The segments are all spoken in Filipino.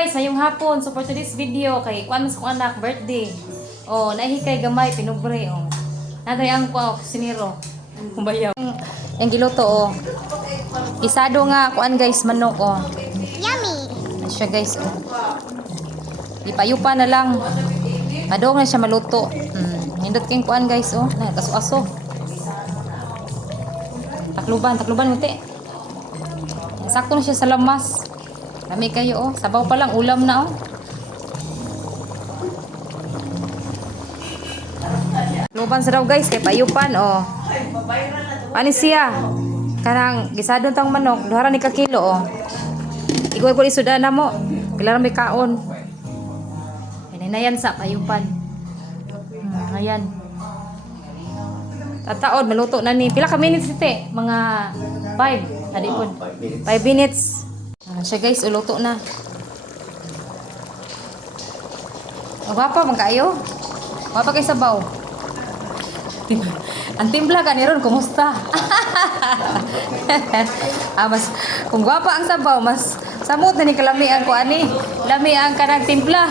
guys, ngayong hapon. So for today's video, kay kuan sa kong anak birthday. Oh, naihi kay gamay pinubre oh. Naday ang kusinero. Kumbayaw. Yang giluto oh. Isado nga kuan guys manok oh. Yummy! Siya guys oh. Ipayupa na lang. Madong na siya maluto. Hindot king kuan guys oh. Na kaso-aso. Takluban muti. Sakto na siya sa lamas. Lami kayo oh. Sabaw pa lang ulam na oh. Luban sa daw guys kay payupan oh. Ani siya? Kanang gisadon tang manok, duha ni ka kilo oh. Igual ko isuda na mo. Kailangan may kaon. Yan sa payupan. Ayan. Tataod maluto na ni. Pila ka minutes ite? Mga 5. Adi po. 5 minutes. Siya guys, uluto na. Wapa man kayo? Wapa kay sabaw. Ang timpla ka ni ron, kumusta? Mas kung gwapa ang sabaw, mas samot na ni kalami ang ko ani. Lami ang kanang timpla.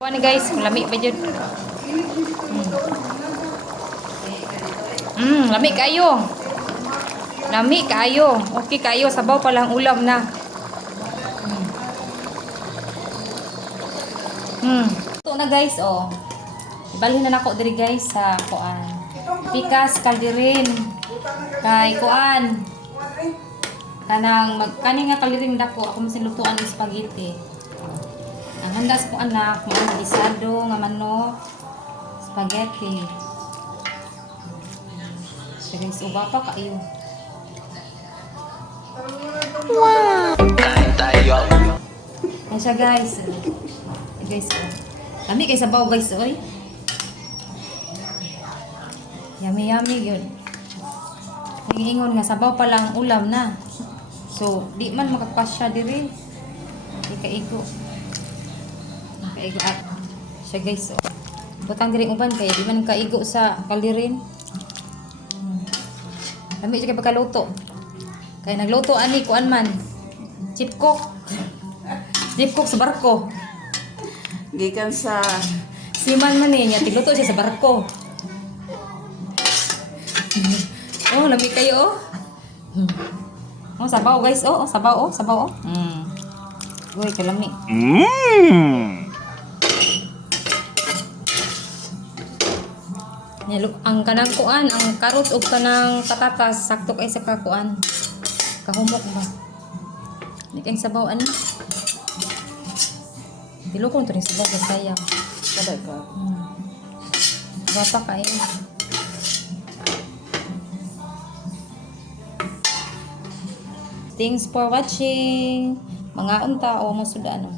Kuha ni guys, lami pa jud. Lami kayo. Lami kayo. Okay kayo, sabaw pa lang ulam na. Ito na guys, oh. Ibalhin na nako diri guys sa kuan. Pikas kaldirin. Kay kuan. Kani nga kaldirin dako, ako masilutuan ng spaghetti. Ang handa sa kuan na, mga gisado nga manok, spaghetti. So guys, uba pa kayo. Wow! Ayan siya guys. Guys, oh. Lami kay sabaw guys, oy. Yummy yun. Ingon nga sabaw pa lang ulam na. So, di man makapasya diri. Di kaigo. Kaigo at siya guys, oh. Butang diri uban kay di man kaigo sa kaldirin. Lami siya kay pagkaluto. Kaya nagluto ani kuan man. Chip cook. Chip cook sa barko. Gikan sa Siman man niya, tigluto siya sa barko. Oh, lami kayo oh. Oh, sabaw guys, oh, sabaw oh. Uy, kalami. Ang kanang kuan, ang karot ug kanang patatas sakto kay sa kakuan. Kahumok ba? Ni kay sabaw ani. Dilukon to ni sabaw sa sayang. kada ka. Bapa kay. Thanks for watching. Mga unta o masuda ano.